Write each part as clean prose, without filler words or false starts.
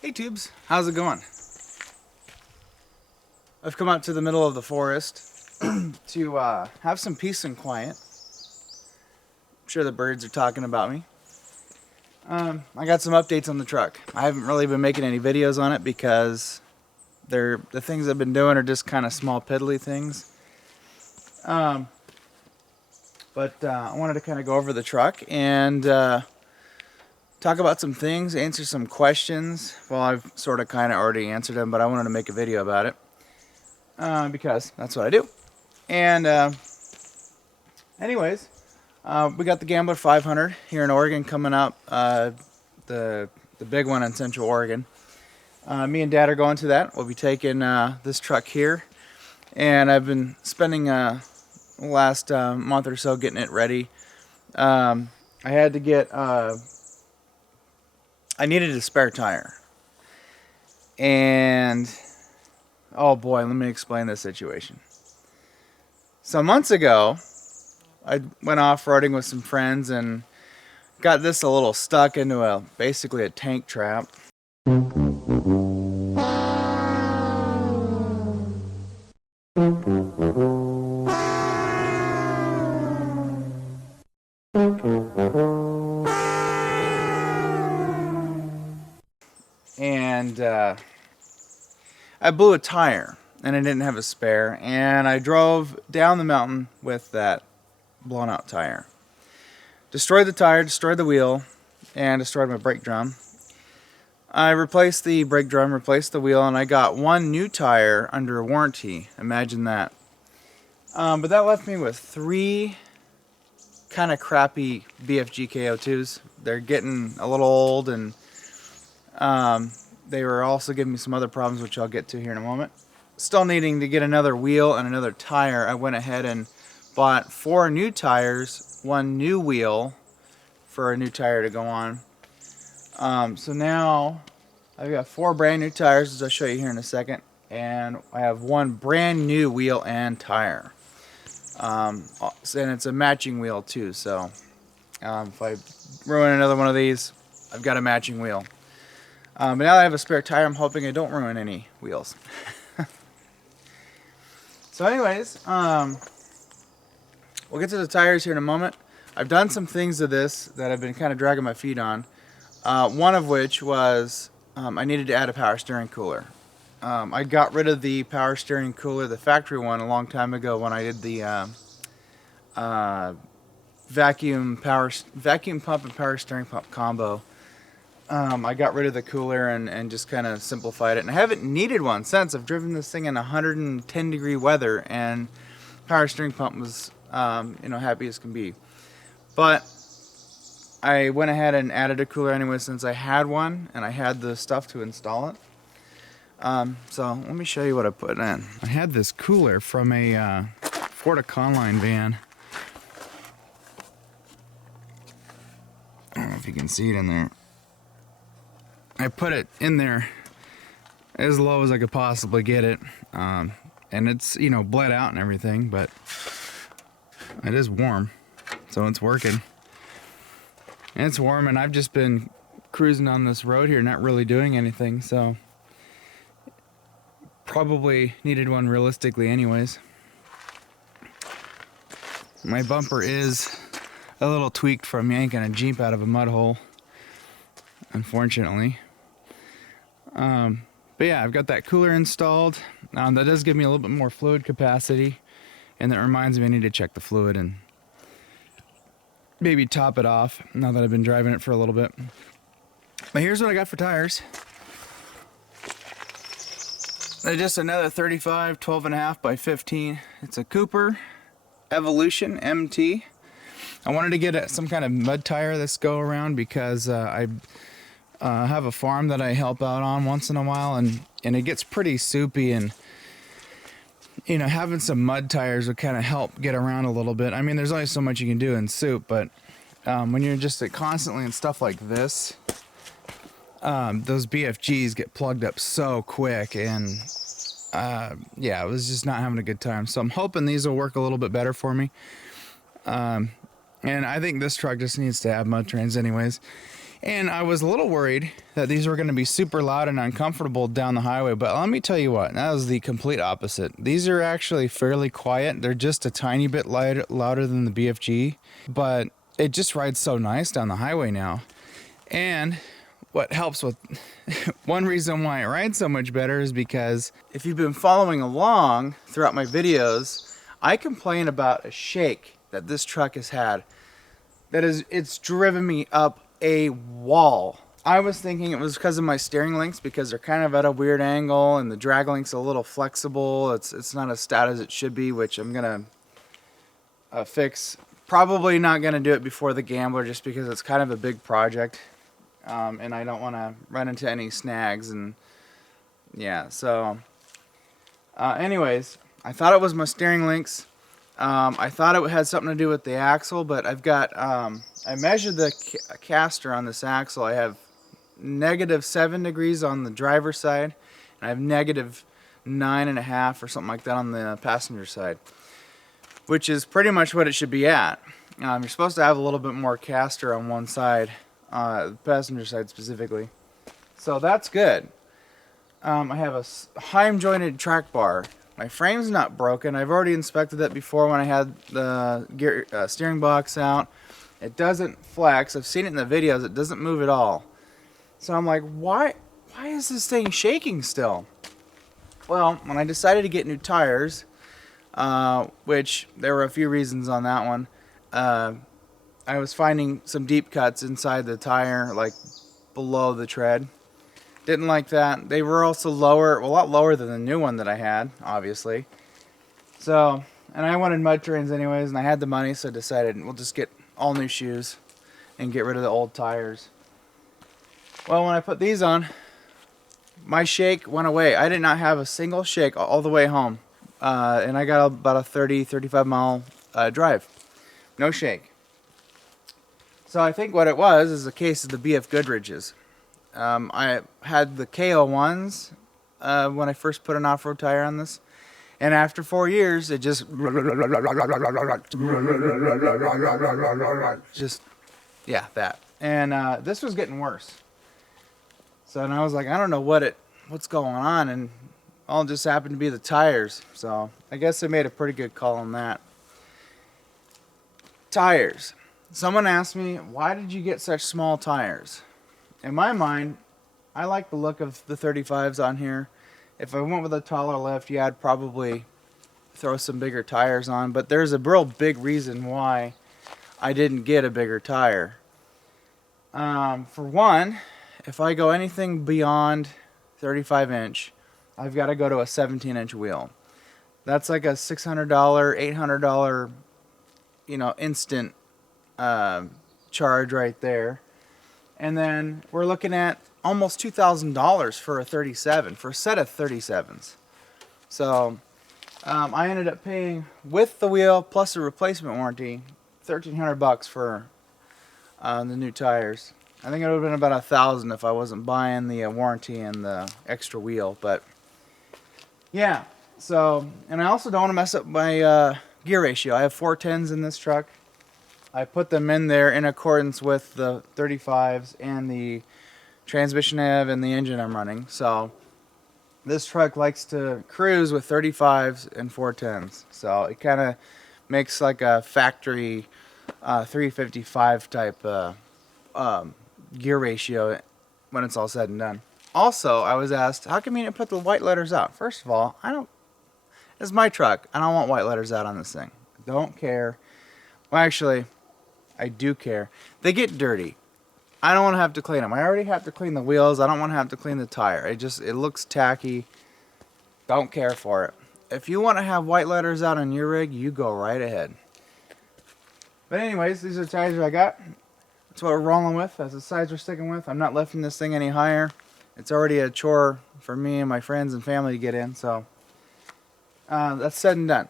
Hey tubes, how's it going? I've come out to the middle of the forest to have some peace and quiet. I'm sure the birds are talking about me. I got some updates on the truck. I haven't really been making any videos on it because the things I've been doing are just kind of small piddly things. But I wanted to kind of go over the truck and talk about some things, answer some questions. Well, I've sort of kind of already answered them, but I wanted to make a video about it because that's what I do. And anyways, we got the Gambler 500 here in Oregon coming up, the big one in Central Oregon. Me and Dad are going to that. We'll be taking this truck here, and I've been spending the last month or so getting it ready. I had to get, I needed a spare tire, and oh boy, let me explain this situation. Some months ago, I went off-roading with some friends and got this a little stuck into basically a tank trap. And I blew a tire and I didn't have a spare, and I drove down the mountain with that blown out tire. Destroyed the tire, destroyed the wheel, and destroyed my brake drum. I replaced the brake drum, replaced the wheel, and I got one new tire under warranty. Imagine that. But that left me with 3 kind of crappy BFG KO2s. They're getting a little old, and they were also giving me some other problems, which I'll get to here in a moment. Still needing to get another wheel and another tire, I went ahead and bought 4 new tires, 1 new wheel for a new tire to go on. So now I've got 4 brand new tires, as I'll show you here in a second, and I have 1 brand new wheel and tire. And it's a matching wheel too, so if I ruin another one of these, I've got a matching wheel. But now that I have a spare tire, I'm hoping I don't ruin any wheels. So anyways, we'll get to the tires here in a moment. I've done some things to this that I've been kind of dragging my feet on. One of which was I needed to add a power steering cooler. I got rid of the power steering cooler, the factory one, a long time ago when I did the vacuum pump and power steering pump combo. I got rid of the cooler and just kind of simplified it. And I haven't needed one since. I've driven this thing in 110 degree weather, and power steering pump was happy as can be. But I went ahead and added a cooler anyway since I had one and I had the stuff to install it. So let me show you what I put in. I had this cooler from a Ford Econoline van. I don't know if you can see it in there. I put it in there as low as I could possibly get it, and it's bled out and everything, but it is warm, so it's working. And it's warm, and I've just been cruising on this road here, not really doing anything, so probably needed one realistically anyways. My bumper is a little tweaked from yanking a Jeep out of a mud hole, unfortunately. But yeah, I've got that cooler installed. That does give me a little bit more fluid capacity, and that reminds me I need to check the fluid and maybe top it off now that I've been driving it for a little bit. But here's what I got for tires. They're just another 35 12.5 by 15. It's a Cooper Evolution MT. I wanted to get some kind of mud tire this go around because I have a farm that I help out on once in a while, and it gets pretty soupy, and having some mud tires would kind of help get around a little bit. I mean, there's only so much you can do in soup, but when you're just constantly in stuff like this, those BFGs get plugged up so quick, and yeah, I was just not having a good time. So I'm hoping these will work a little bit better for me. And I think this truck just needs to have mud trains anyways. And I was a little worried that these were going to be super loud and uncomfortable down the highway, but let me tell you what, that was the complete opposite. These are actually fairly quiet. They're just a tiny bit louder than the BFG, but it just rides so nice down the highway now. And what helps with one reason why it rides so much better is because if you've been following along throughout my videos, I complain about a shake that this truck has had. It's driven me up a wall. I was thinking it was because of my steering links, because they're kind of at a weird angle and the drag link's a little flexible. It's not as stout as it should be, which I'm gonna fix. Probably not gonna do it before the Gambler just because it's kind of a big project. And I don't want to run into any snags, and yeah, so anyways, I thought it was my steering links. I thought it had something to do with the axle, but I've got I measured the caster on this axle. I have -7 degrees on the driver's side, and I have -9.5 or something like that on the passenger side, which is pretty much what it should be at. You're supposed to have a little bit more caster on one side, the passenger side specifically, so that's good. I have a Heim jointed track bar. My frame's not broken. I've already inspected that before when I had the gear, steering box out. It doesn't flex. I've seen it in the videos. It doesn't move at all. So I'm like, why is this thing shaking still? Well, when I decided to get new tires, which there were a few reasons on that one, I was finding some deep cuts inside the tire, like below the tread. Didn't like that. They were also lower, well, a lot lower than the new one that I had, obviously. So, and I wanted mud terrains anyways, and I had the money, so I decided we'll just get all new shoes and get rid of the old tires. Well, when I put these on, my shake went away. I did not have a single shake all the way home. And I got about a 35 mile drive. No shake. So I think what it was is a case of the BF Goodriches. I had the KO1s when I first put an off-road tire on this, and after 4 years it just yeah, that. And this was getting worse. So and I was like, I don't know what's going on, and all just happened to be the tires. So I guess I made a pretty good call on that. Tires. Someone asked me, why did you get such small tires? In my mind, I like the look of the 35s on here. If I went with a taller lift, yeah, I'd probably throw some bigger tires on, but there's a real big reason why I didn't get a bigger tire. For one, if I go anything beyond 35 inch, I've got to go to a 17 inch wheel. That's like a $600, $800, instant charge right there. And then we're looking at almost $2,000 for a 37, for a set of 37s. So I ended up paying, with the wheel plus a replacement warranty, $1,300 for the new tires. I think it would have been about $1,000 if I wasn't buying the warranty and the extra wheel. But yeah, so, and I also don't want to mess up my gear ratio. I have 410s in this truck. I put them in there in accordance with the 35s and the transmission I have and the engine I'm running. So this truck likes to cruise with 35s and 410s. So it kind of makes like a factory 355 type gear ratio when it's all said and done. Also, I was asked, how come you didn't put the white letters out? First of all, it's my truck. I don't want white letters out on this thing. Don't care. Well, actually, I do care. They get dirty. I don't want to have to clean them. I already have to clean the wheels. I don't want to have to clean the tire. It looks tacky. Don't care for it. If you want to have white letters out on your rig, you go right ahead. But anyways, these are the tires I got. That's what we're rolling with. That's the size we're sticking with. I'm not lifting this thing any higher. It's already a chore for me and my friends and family to get in. So that's said and done.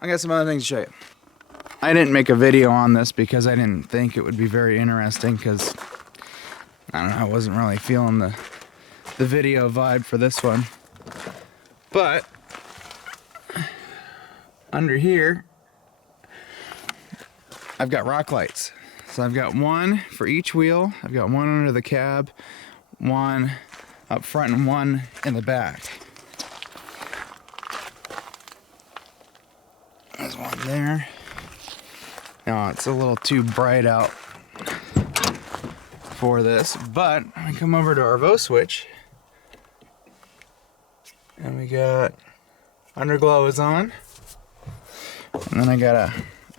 I got some other things to show you. I didn't make a video on this because I didn't think it would be very interesting, because I don't know, I wasn't really feeling the video vibe for this one. But under here I've got rock lights. So I've got one for each wheel. I've got one under the cab, one up front, and one in the back. There's one there. Now it's a little too bright out for this, but I come over to our VO switch, and we got underglow is on, and then I got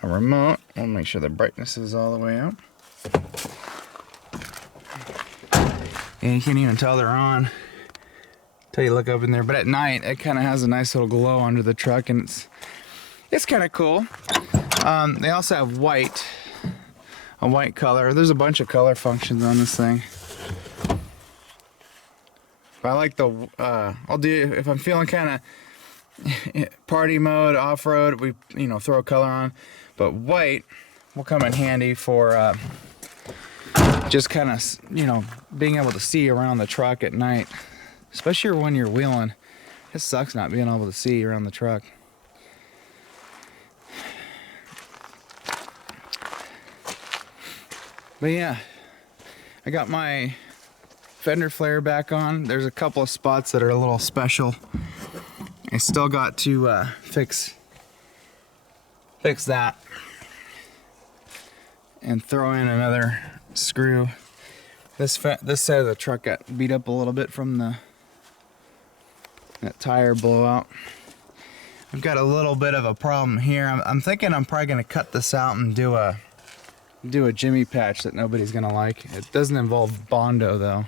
a remote. I'll make sure the brightness is all the way up. And you can't even tell they're on until you look up in there. But at night, it kind of has a nice little glow under the truck, and it's kind of cool. They also have a white color. There's a bunch of color functions on this thing. But I like the, I'll do, if I'm feeling kind of party mode, off-road, we, throw a color on. But white will come in handy for just kind of, being able to see around the truck at night. Especially when you're wheeling. It sucks not being able to see around the truck. But yeah, I got my fender flare back on. There's a couple of spots that are a little special. I still got to fix that and throw in another screw. This side of the truck got beat up a little bit from that tire blowout. I've got a little bit of a problem here. I'm thinking I'm probably gonna cut this out and do a Jimmy patch that nobody's gonna like. It doesn't involve Bondo though.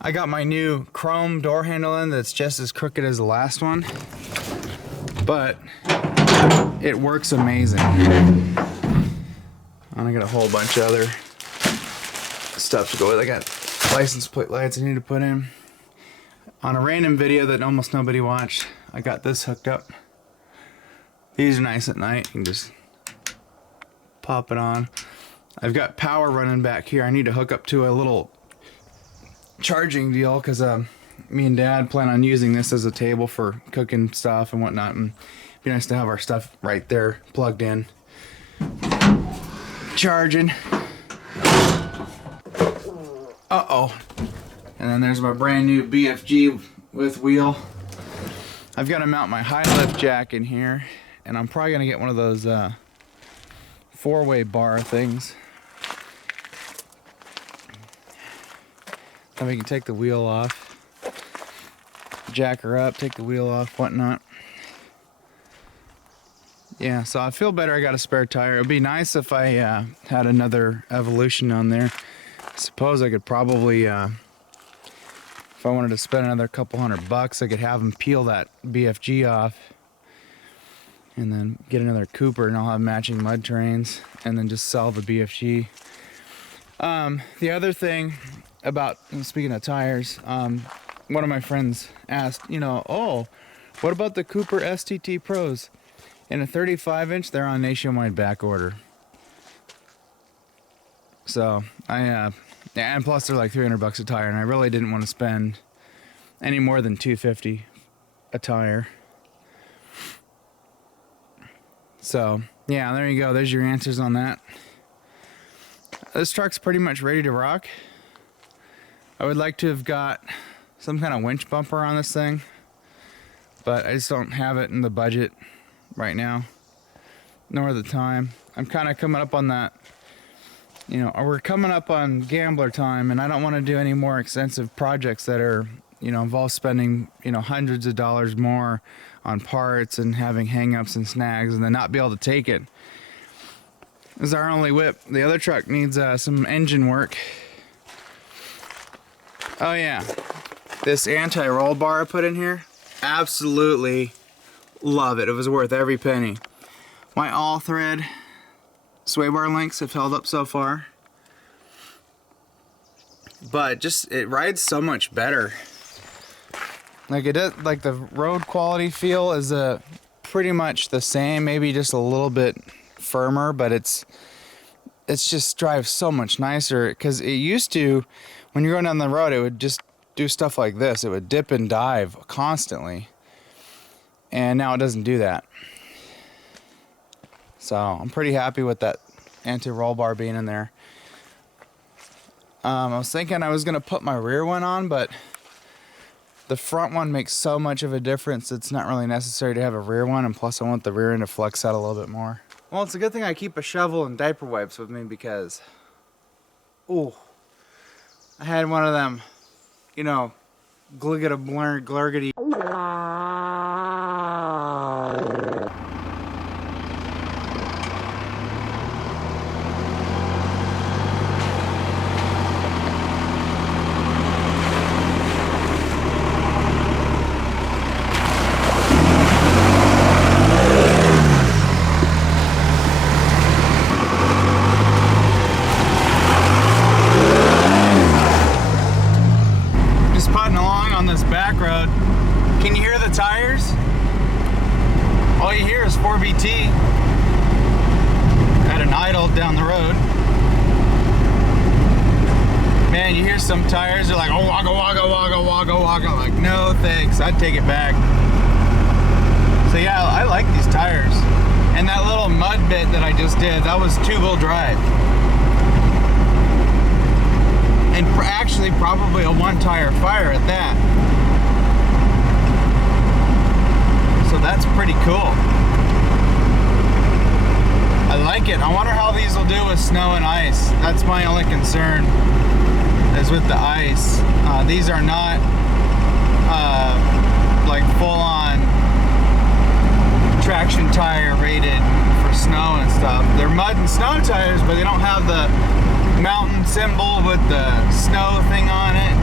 I got my new chrome door handle in that's just as crooked as the last one, but it works amazing. And I got a whole bunch of other stuff to go with. I got license plate lights I need to put in. On a random video that almost nobody watched, I got this hooked up. These are nice at night. You can just pop it on. I've got power running back here. I need to hook up to a little charging deal because me and Dad plan on using this as a table for cooking stuff and whatnot, and it'd be nice to have our stuff right there plugged in, charging. And then there's my brand new BFG with wheel. I've got to mount my high lift jack in here, and I'm probably gonna get one of those 4-way bar things. Then we can take the wheel off, jack her up, take the wheel off, whatnot. Yeah, so I feel better. I got a spare tire. It would be nice if I had another Evolution on there. I suppose I could probably, if I wanted to spend another couple $100, I could have them peel that BFG off and then get another Cooper, and I'll have matching mud terrains, and then just sell the BFG. The other thing about, speaking of tires, one of my friends asked, oh, what about the Cooper STT Pros? In a 35-inch, they're on nationwide back order. So and plus they're like $300 a tire, and I really didn't want to spend any more than $250 a tire. So yeah, there you go. There's your answers on that. This truck's pretty much ready to rock. I would like to have got some kind of winch bumper on this thing, but I just don't have it in the budget right now, nor the time. I'm kind of coming up on that, we're coming up on gambler time, and I don't want to do any more extensive projects that are, involve spending, hundreds of dollars more on parts and having hang-ups and snags and then not be able to take it. This is our only whip. The other truck needs some engine work. Oh yeah, this anti-roll bar I put in here, absolutely love it. It was worth every penny. My all-thread sway bar links have held up so far, but it rides so much better. Like it does, like the road quality feel is pretty much the same, maybe just a little bit firmer, but it's just drives so much nicer. Because it used to, when you're going down the road, it would just do stuff like this. It would dip and dive constantly, and now it doesn't do that. So I'm pretty happy with that anti-roll bar being in there. I was thinking I was going to put my rear one on, but the front one makes so much of a difference, it's not really necessary to have a rear one, and plus I want the rear end to flex out a little bit more. Well, it's a good thing I keep a shovel and diaper wipes with me because, ooh, I had one of them, you know, glurgity. Back road. Can you hear the tires? All you hear is 4BT at an idle down the road. Man, you hear some tires, they're like, oh, wagga, wagga, wagga, wagga, wagga. Like, no thanks, I'd take it back. So yeah, I like these tires. And that little mud bit that I just did, that was 2-wheel drive. And actually probably a 1-tire fire at that. So that's pretty cool. I like it. I wonder how these will do with snow and ice. That's my only concern, is with the ice. These are not like full-on traction tire rated for snow and stuff. They're mud and snow tires, but they don't have the mountain symbol with the snow thing on it.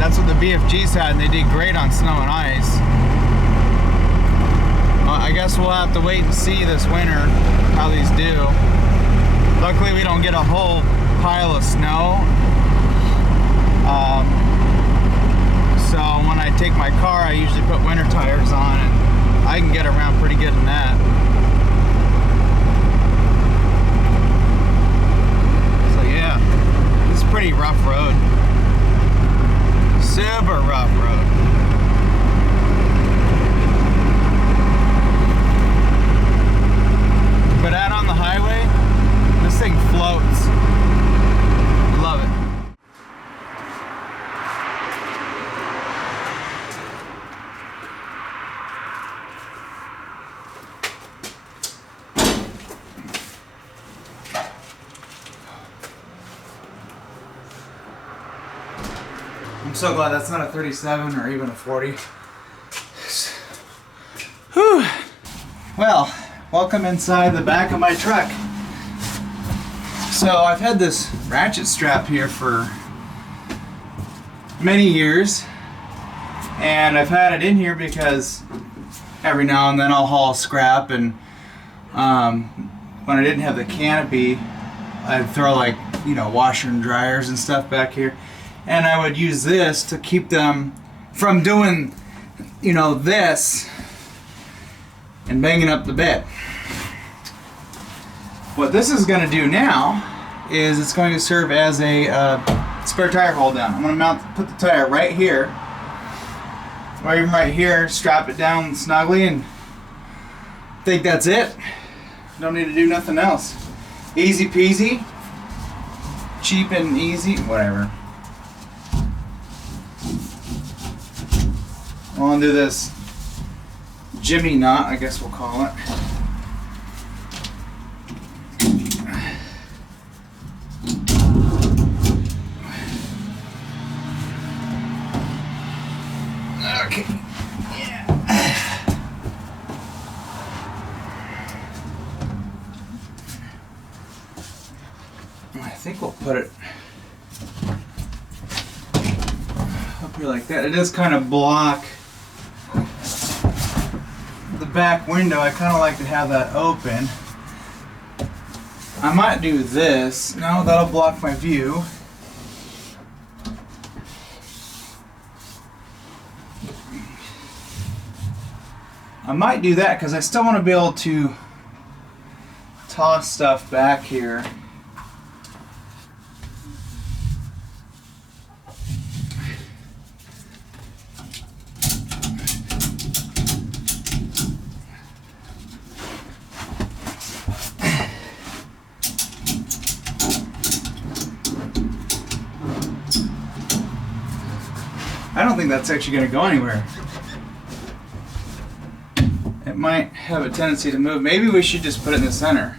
That's what the BFGs had, and they did great on snow and ice. I guess we'll have to wait and see this winter how these do. Luckily we don't get a whole pile of snow. So when I take my car, I usually put winter tires on, and I can get around pretty good in that. So yeah, this is a pretty rough road. Super rough road. But out on the highway, this thing floats. Love it. I'm so glad that's not a 37 or even a 40. Whew. Well, welcome inside the back of my truck. So I've had this ratchet strap here for many years, and I've had it in here because every now and then I'll haul scrap, and when I didn't have the canopy, I'd throw, like, you know, washer and dryers and stuff back here, and I would use this to keep them from doing, you know, this and banging up the bed. What this is going to do now is it's going to serve as a spare tire hold down. I'm going to put the tire right here, or even right here, strap it down snugly, and I think that's it. Don't need to do nothing else. Easy peasy, cheap and easy, whatever. I'll undo this Jimmy knot, I guess we'll call it. Okay, yeah. I think we'll put it up here like that. It does kind of block the back window. I kind of like to have that open. I might do this. No, that'll block my view. I might do that because I still want to be able to toss stuff back here. I don't think that's actually going to go anywhere. It might have a tendency to move. Maybe we should just put it in the center.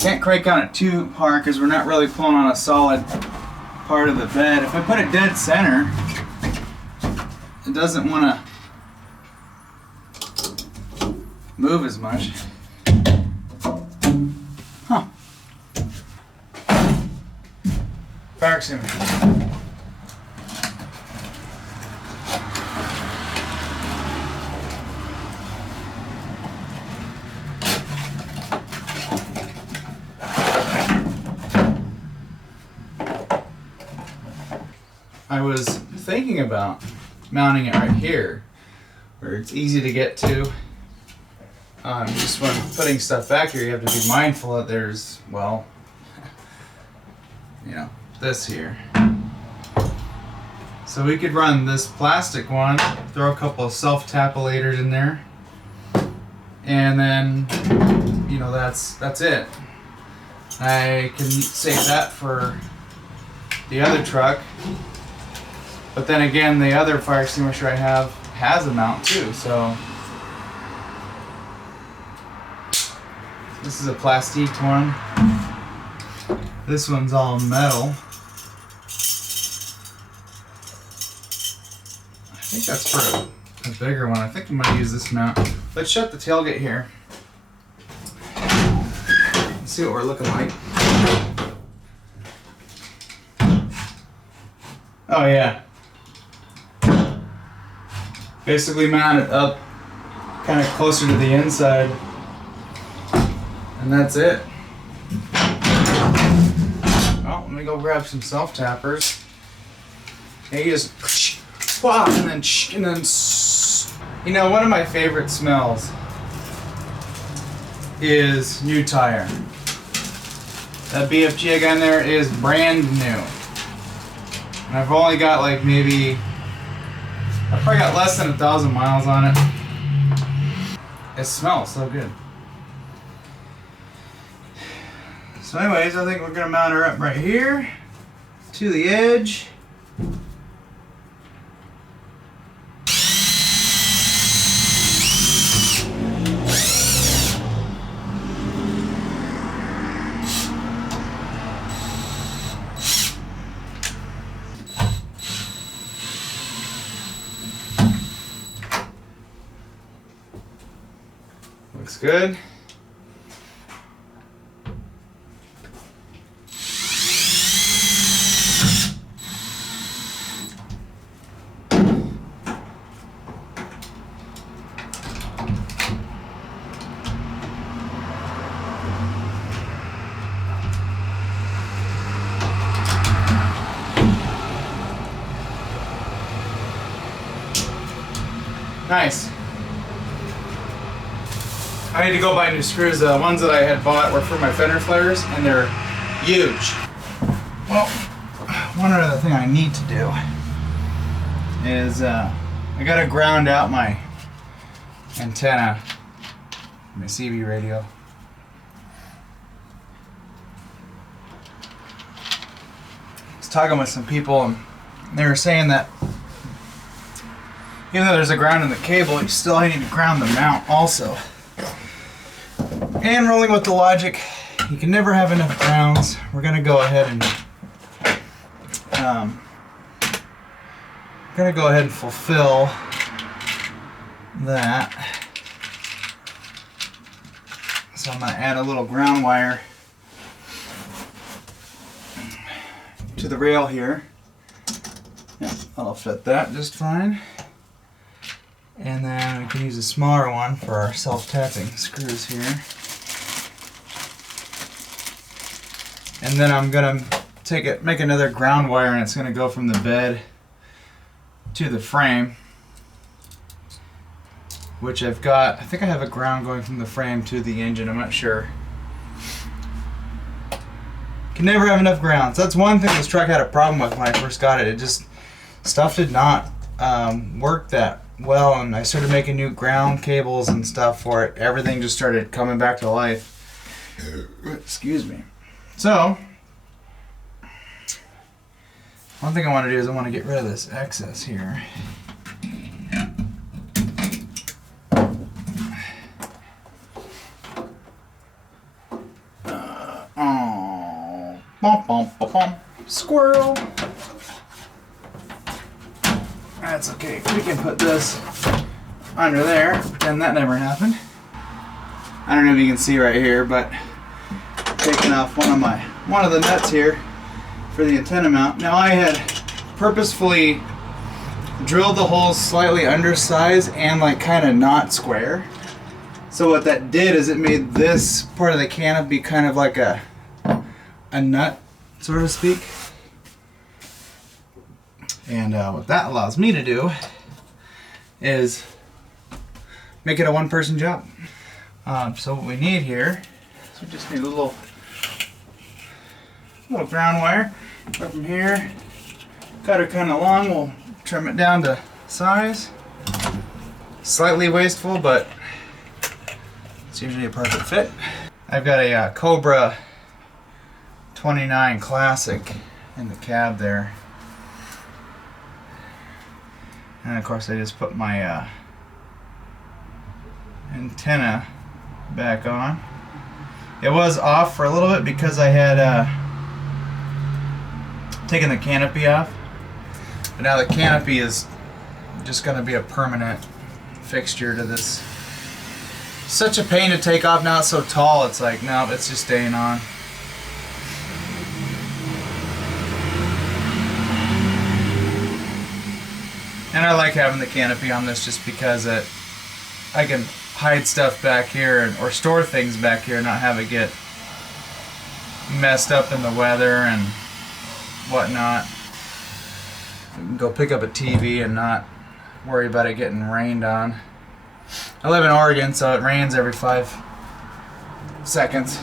Can't crank on it too hard because we're not really pulling on a solid part of the bed. If I put it dead center, it doesn't want to move as much. Huh. Fire extinguisher. I was thinking about mounting it right here, where it's easy to get to. Just when putting stuff back here, you have to be mindful that there's, well, you know, this here. So we could run this plastic one, throw a couple of self-tapillators in there, and then, you know, that's it. I can save that for the other truck. But then again, the other fire extinguisher I have has a mount too, so this is a plastique one. This one's all metal. I think that's for a bigger one. I think I'm gonna use this mount. Let's shut the tailgate here. Let's see what we're looking like. Oh yeah. Basically mount it up kind of closer to the inside, and that's it. Well, let me go grab some self tappers. And you just and then you know, one of my favorite smells is new tire. That BFG I got in there is brand new, and I've only got like maybe. I probably got less than 1,000 miles on it. It smells so good. So anyways, I think we're gonna mount her up right here to the edge. Looks good. Nice. I need to go buy new screws. The ones that I had bought were for my fender flares, and they're huge. Well, one other thing I need to do is I gotta ground out my antenna, my CB radio. I was talking with some people, and they were saying that even though there's a ground in the cable, you still need to ground the mount also. And rolling with the logic, you can never have enough grounds. We're gonna go ahead and fulfill that. So I'm gonna add a little ground wire to the rail here. Yeah, that'll fit that just fine. And then we can use a smaller one for our self-tapping screws here. And then I'm gonna make another ground wire, and it's gonna go from the bed to the frame, which I've got. I think I have a ground going from the frame to the engine. I'm not sure. Can never have enough grounds. That's one thing this truck had a problem with when I first got it. It just, stuff did not work that well, and I started making new ground cables and stuff for it. Everything just started coming back to life. Excuse me. So One thing I want to do is I want to get rid of this excess here. Bum, bum, bum, bum. Squirrel. That's okay. We can put this under there. Pretend that never happened. I don't know if you can see right here, but taking off one of the nuts here for the antenna mount. Now I had purposefully drilled the holes slightly undersized and like kind of not square. So what that did is it made this part of the canopy kind of like a nut, so to speak. And what that allows me to do is make it a one-person job. So what we need here is we just need a little ground wire. Go from here, cut it kind of long. We'll trim it down to size. Slightly wasteful, but it's usually a perfect fit. I've got a Cobra 29 Classic in the cab there. And of course I just put my antenna back on. It was off for a little bit because I had taken the canopy off. But now the canopy is just going to be a permanent fixture to this. Such a pain to take off. Now it's so tall, it's like, no, it's just staying on. And I like having the canopy on this just because I can hide stuff back here or store things back here and not have it get messed up in the weather and whatnot. I can go pick up a TV and not worry about it getting rained on. I live in Oregon, so it rains every 5 seconds.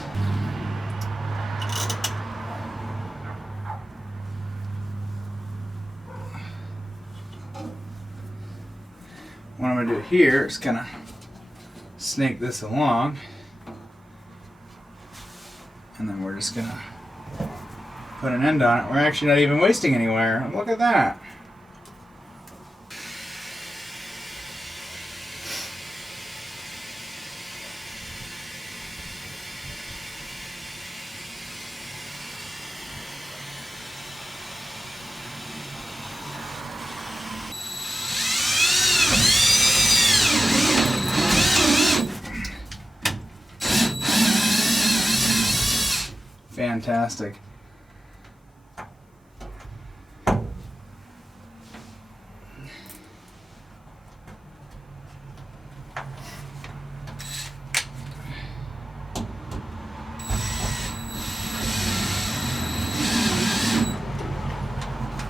What I'm going to do here is kind of snake this along, and then we're just going to put an end on it. We're actually not even wasting anywhere. Look at that. Fantastic.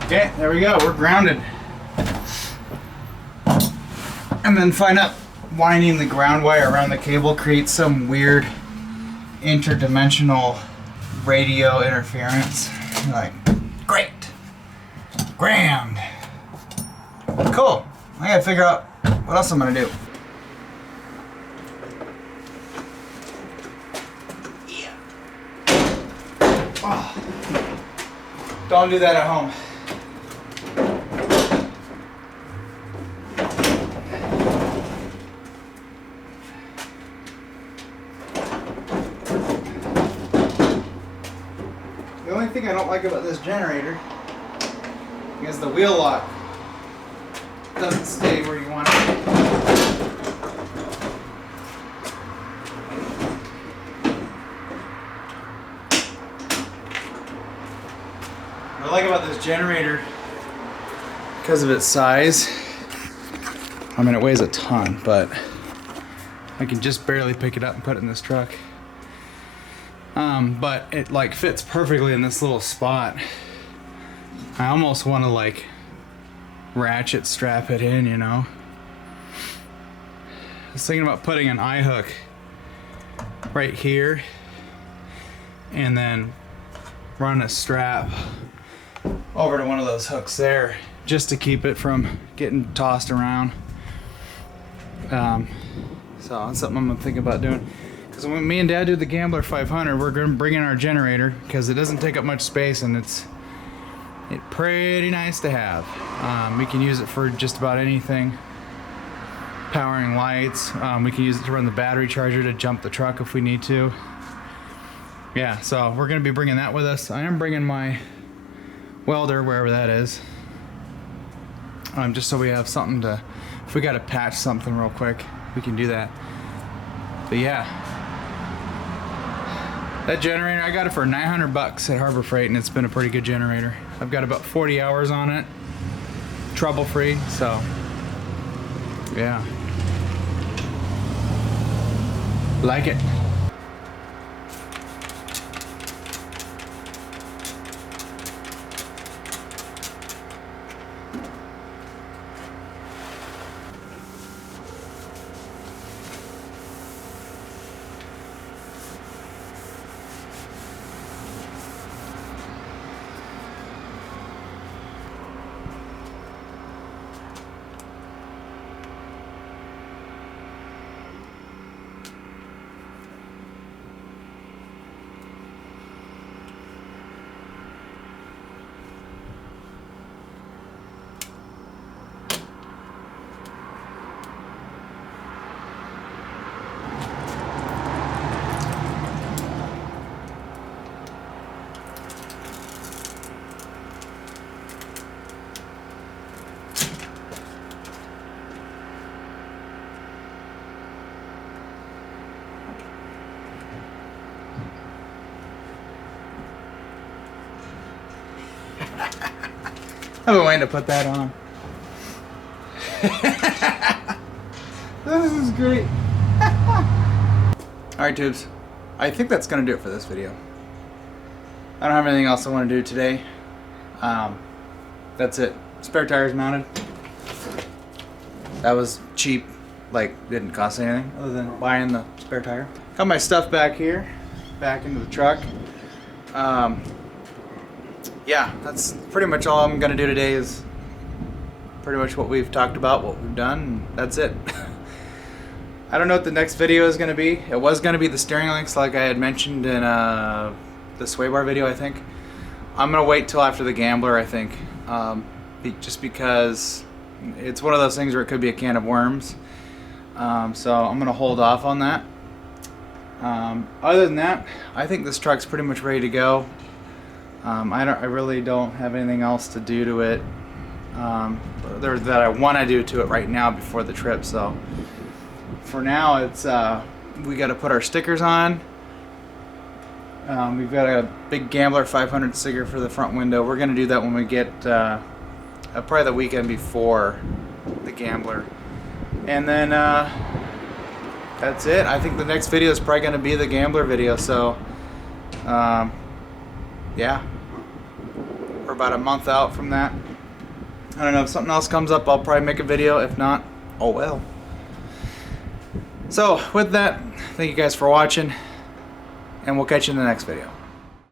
Okay, there we go. We're grounded. And then find out winding the ground wire around the cable creates some weird interdimensional radio interference. You're like, great, grand, cool. I gotta figure out what else I'm gonna do. Yeah. Oh. Don't do that at home. The only thing I don't like about this generator is the wheel lock doesn't stay where you want it. What I like about this generator, because of its size, I mean it weighs a ton, but I can just barely pick it up and put it in this truck. But it like fits perfectly in this little spot. I almost want to like ratchet strap it in, you know. I was thinking about putting an eye hook right here and then run a strap over to one of those hooks there just to keep it from getting tossed around. So that's something I'm thinking about doing. Because when me and Dad do the Gambler 500, we're going to bring in our generator because it doesn't take up much space and it's It's pretty nice to have. We can use it for just about anything. Powering lights. We can use it to run the battery charger to jump the truck if we need to. Yeah, so we're going to be bringing that with us. I am bringing my welder, wherever that is. Just so we have something to, if we got to patch something real quick, we can do that. But yeah, that generator, I got it for 900 bucks at Harbor Freight, and it's been a pretty good generator. I've got about 40 hours on it, trouble free, so yeah. Like it. I've been waiting to put that on. This is great. Alright, tubes. I think that's going to do it for this video. I don't have anything else I want to do today. That's it. Spare tires mounted. That was cheap. Like, didn't cost anything other than buying the spare tire. Got my stuff back here. Back into the truck. Yeah, that's pretty much all I'm going to do today is pretty much what we've talked about, what we've done, and that's it. I don't know what the next video is going to be. It was going to be the steering links like I had mentioned in the sway bar video, I think. I'm going to wait till after the Gambler, I think, just because it's one of those things where it could be a can of worms. So I'm going to hold off on that. Other than that, I think this truck's pretty much ready to go. I really don't have anything else to do to it that I want to do to it right now before the trip. So for now, it's we got to put our stickers on. We've got a big Gambler 500 sticker for the front window. We're going to do that when we get probably the weekend before the Gambler, and then that's it. I think the next video is probably going to be the Gambler video. So yeah, we're about a month out from that. I don't know, if something else comes up, I'll probably make a video. If not, oh well. So with that, thank you guys for watching, and we'll catch you in the next video.